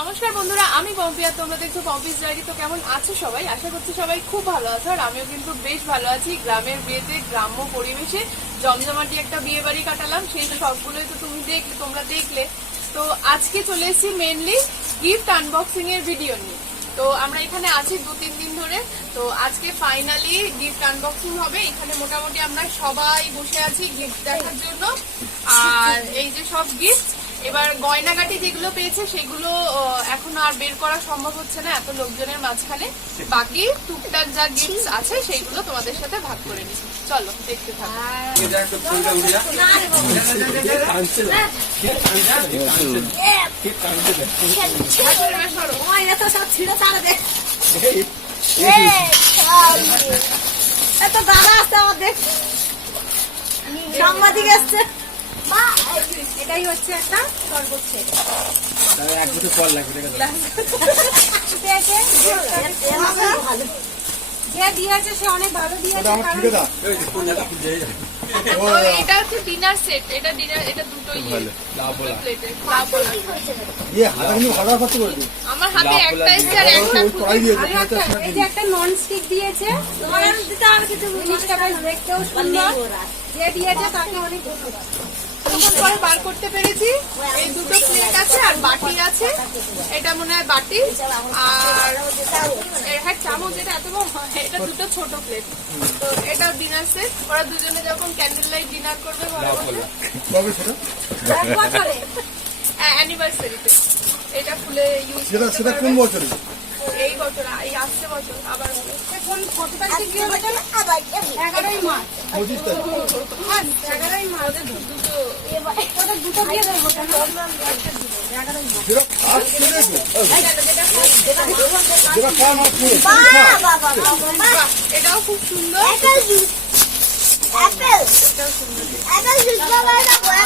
নমস্কার বন্ধুরা, আমি পম্পি আর তোমরা দেখছ পম্পিস ডায়েরি। তো কেমন আছো সবাই? আশা করছি সবাই খুব ভালো আছো, আর আমিও কিন্তু বেশ ভালো আছি। গ্রামের বিয়েতে গ্রাম্য পরিবেশে জমজমাটি একটা বিয়ে বাড়ি কাটালাম, সেই সবগুলোই তো তুমি দেখলে, তোমরা দেখলে। তো আজকে চলে এসেছি মেনলি গিফট আনবক্সিং এর ভিডিও নিয়ে। তো আমরা এখানে আছি দু, তিন দিন ধরে। তো আজকে ফাইনালি গিফট আনবক্সিং হবে। এখানে মোটামুটি আমরা সবাই বসে আছি গিফট দেখার জন্য। আর এই যে সব গিফট এবার গয়নাগাটি যেগুলো পেয়েছে, সেগুলো এখন আর বের করা সম্ভব হচ্ছে না, এত লোকজনের মাঝখানে। বাকি টুকটাক যা গিফট আছে সেইগুলো তোমাদের সাথে ভাগ করে নিচ্ছি। চলো, দেখতে থাকো। এত দাদা আছে আমাদের। সাংবাদিক এসছে এটাই হচ্ছে একটা শরবত সেট এক বছর পর লাগবে যে দিয়েছে সে অনেক ভালো দিয়েছে আমার এটা হচ্ছে ডিনার সেট এটা ডিনার এটা দুটোই হাতে একটা একটা নন স্টিক দিয়েছে। জিনিসটা দেখতেও সুন্দর। যে দিয়েছে তাকে অনেক পরে বার করতে পেরেছি। এই দুটো প্লেট আছে আর বাটি আছে। এটা মনে হয় বাটি। আর হ্যাঁ চামচ এটা এত এটা দুটো ছোট প্লেট তো এটা ডিনার সেট ওরা দুজনে যখন ক্যান্ডেল লাইট ডিনার করবে অ্যানিভার্সারিতে এটা খুলে ইউজ সেটা কোন বছরে? বছর এই আসছে বছর আবার এগারোই মার্চ। এগারোই মার্চ। দুটো দুটো বিয়ে মাছ পুরো বাহ, এটাও খুব সুন্দর।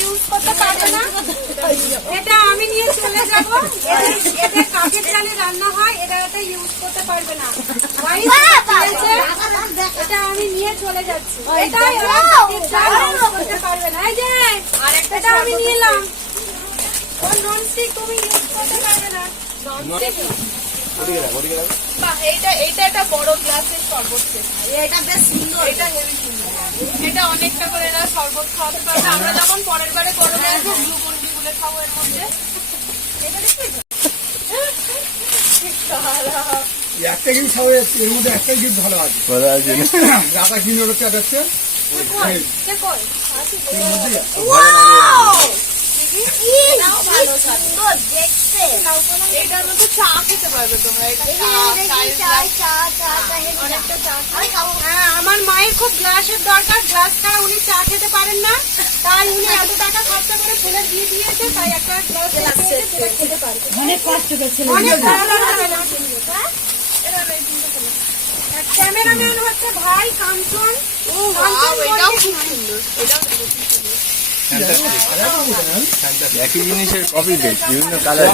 ইউজ করতে পারবে না। এটা আমি নিয়ে চলে যাব। এটা কাঠের চালে রান্না হয় এটা এটা ইউজ করতে পারবে না। এটা আমি নিয়ে চলে যাচ্ছি। এটা use করতে পারবে না। এই যে এটা আমি নিয়ে এলাম। ননস্টিক তুমি ইউজ করতে পারবে না। বাহ, এইটা এইটা একটা বড় গ্লাসের শরবত। এটা বেশ সুন্দর। এটা হেভি সুন্দর। এটা অনেকটা করে এরা শরবত খাওয়াতে পারবে। আমরা যখন পরের বারে গরমে আসব গ্লুকন ডি গুলে খাব এর মধ্যে। এটা দেখেছ? একটা গিফট খাওয়া যাচ্ছে এর মধ্যে একটা গিফট ভালো আছে। ভালো আছে। রাতা কিনে হচ্ছে একটা হচ্ছে কই এর মধ্যে এটার মধ্যে চা খেতে পারবে তোমরা এটা চা চায়ের glass, অনেকটা চা হ্যাঁ, আমার মায়ের খুব গ্লাসের দরকার গ্লাস ছাড়া উনি চা খেতে পারেন না। তাই উনি এত টাকা খরচা করে ফেলে দিয়ে দিয়েছে তাই একটা গ্লাস খেতে পারবে। অনেক কষ্ট পেয়েছিল অনেক ভালো। ক্যামেরাম্যান হচ্ছে ভাই কাঞ্চন। ও এটাও খুব সুন্দর। এটাও খুব সুন্দর। একই জিনিসের কপি পেস্ট বিভিন্ন কালার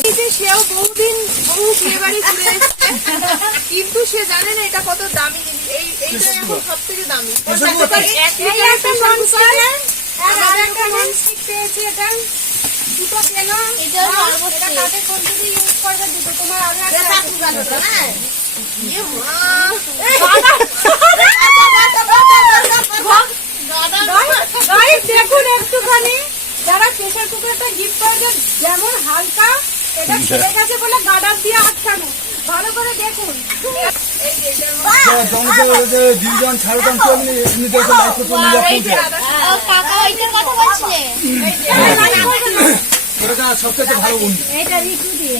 এই যে সেও বহুদিন বহু বিয়ে বাড়ি ঘুরে এসছে কিন্তু সে জানে না এটা কত দামি জিনিস। এই এইটা এখন সব থেকে দামি। এক একটা pressure আর একটা ননস্টিক পেয়েছি এটা দুটো এটা ইউজ করবে দুটো তোমার আগে একটা একটুখানি যারা প্রেসার কুকারটা গিফট করেছে যেমন হালকা এটা ছেড়ে গেছে বলে গার্ডার দিয়ে আটকানো। ভালো করে দেখুন। দুজন লাইফ সবচেয়ে ভালো বন্ধু। এটা রিকু দিয়ে।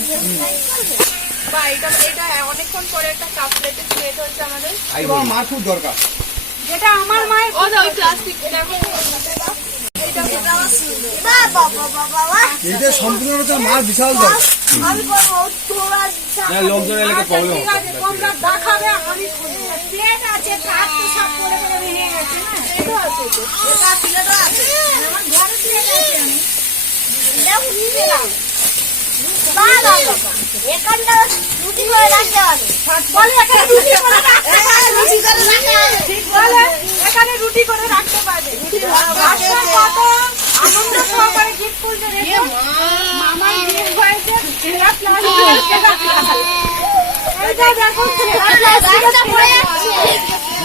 বা এটা এটা অনেকক্ষণ পরে একটা কাপ প্লেটে প্লেট হচ্ছে আমাদের। তোমার মার খুব দরকার। যেটা আমার মায়ের ওই প্লাস্টিক দেখো এইটা সম্পূর্ণ হচ্ছে মার বিশাল দরকার আমি করব তোরা না, লোকজন এলে তো problem ঠিক আছে, তোমরা দেখাবে আমি প্লেট আছে কাঠ তো সব করে করে ভেঙে গেছে না প্লেটও আছে এটা প্লেটও আছে আমার ঘরে প্লেট আছে আমি দেখো কি পেলাম এখানটা রুটি করে রাখতে হবে বলে এখানে রুটি করে রাখতে পারবে।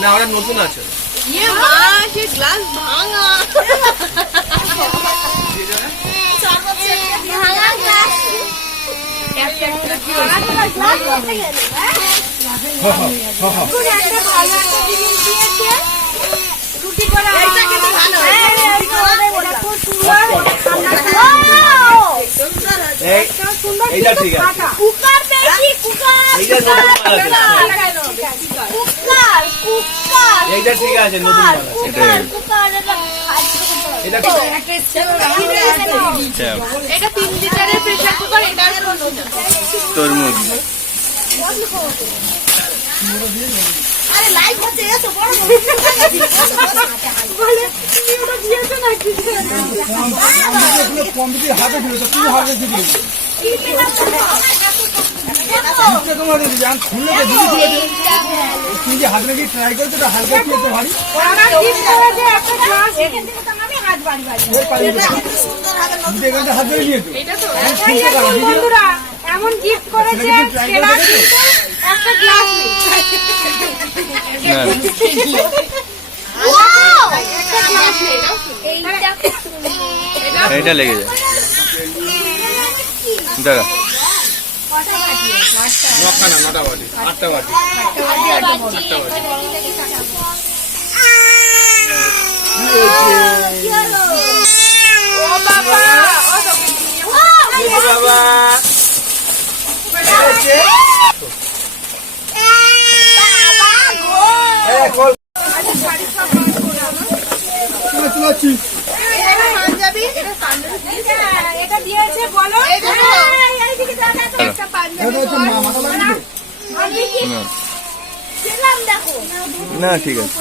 না ওরা নতুন আছে। গ্লাস ভাঙা। একটা জিনিস দিয়েছে রুটি করে এইটা ঠিক আছে কুকার পেয়েছি কুকার কুকার কুকার এইটা ঠিক আছে নতুন মাল আছে কুকার এটা এটা এটা লিটারের প্রেসার কুকার এটা। তরমুজ আরে লাইভ হচ্ছে এসো বড় বলে তুমি ওটা দিয়েছ নাকি? কম্পিউটার হাতে তো তুমি হাতে দিবি দিয়েছে তুমি যে হাতে নাকি ট্রাই করছ হালকা কি একটু ভারী এমন গিফট করেছে একটা গ্লাস নেই এইটা লেগে যায়। ও বাবা ও তো বাবা চলাচ্ছি পাঞ্জাবি এটা পাঞ্জাবি এটা- এটা দিয়েছে বলো এই দেখো। এই, এইদিকে দেখা তো একটা পাঞ্জাবি এটা হচ্ছে মা মাথা লাগবে না ঠিক আছে।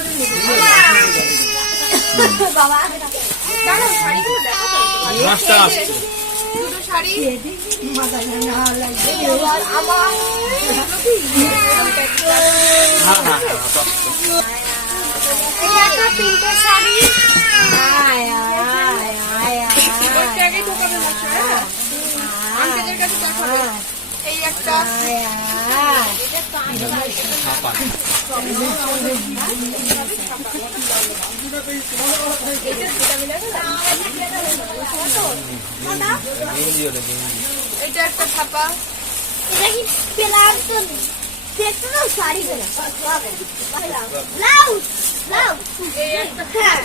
জানো শাড়িগুলো দেখো। তো। একটা শাড়ি এটা একটা ছাপা। এটা কি পেলাম তো দেখতে দাও শাড়ি পেলাম ব্লাউজ ব্লাউজ এই একটা হ্যাঁ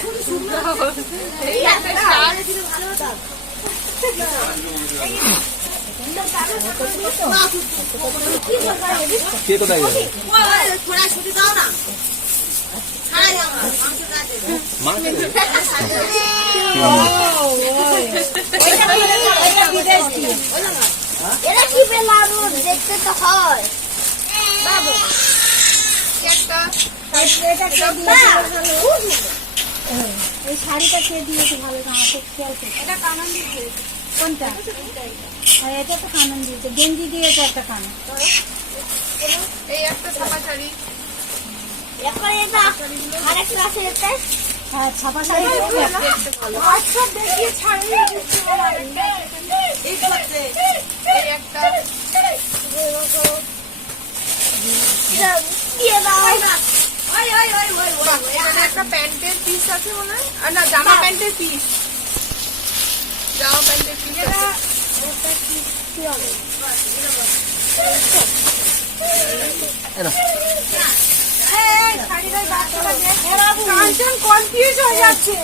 এই একটা শার্ট ভালো কে কোথায় গেল না কি পেলাম দেখতে তো হয় একটা এটা কে এই শাড়িটা কে দিয়েছে ভালো খেয়াল এটা কানন দিয়েছে কোনটা এটা তো কানন দিয়েছে গেঞ্জি দিয়েছে একটা কানন এই একটা ছাপা শাড়ি এখন এটা আরেকটা আছে এটা হ্যাঁ ছাপা শাড়ি আচ্ছা দেখিয়ে ছাড়ি এই করতে এই একটা দিয়ে দাও বাহ, এখানে একটা প্যান্টের পিস আছে মনে হয় না জামা প্যান্টের পিস জামা প্যান্টের পিস আছে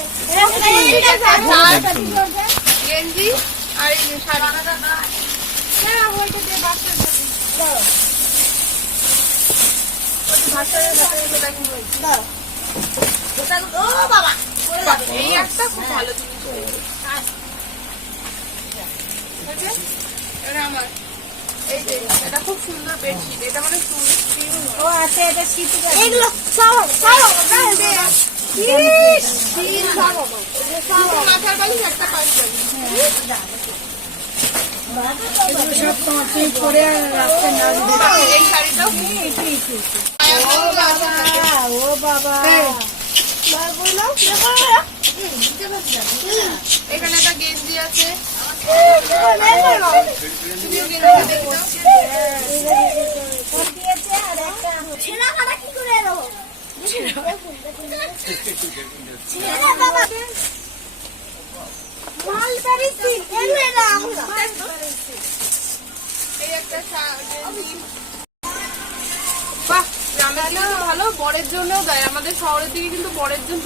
গেঞ্জি আর এই শাড়ি। ও বাবা এই একটা খুব ভালো জিনিস হয়েছে? এবার আমার। এই যে এটা খুব সুন্দর বেডশিট এটা মানে ও আচ্ছা এটা শীত এগুলো সব সব মাথার বালিশ একটা পাশ ও বাবা এখানে একটা গেঞ্জি আছে। বাহ গ্রামের ভালো বরের জন্য দেয়। আমাদের শহরের দিকে কিন্তু বরের জন্য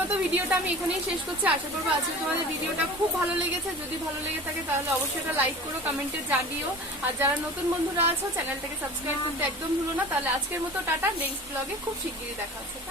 মতো ভিডিওটা আমি এখানেই শেষ করছি। আশা করব আজকে তোমাদের ভিডিওটা খুব ভালো লেগেছে। যদি ভালো লেগে থাকে তাহলে অবশ্যই একটা লাইক করো, কমেন্টে জানিও। আর যারা নতুন বন্ধুরা আছো, চ্যানেলটাকে সাবস্ক্রাইব করতে একদম ভুলো না। তাহলে আজকের মতো টাটা। নেক্সট ব্লগে খুব শিগগিরই দেখা হচ্ছে।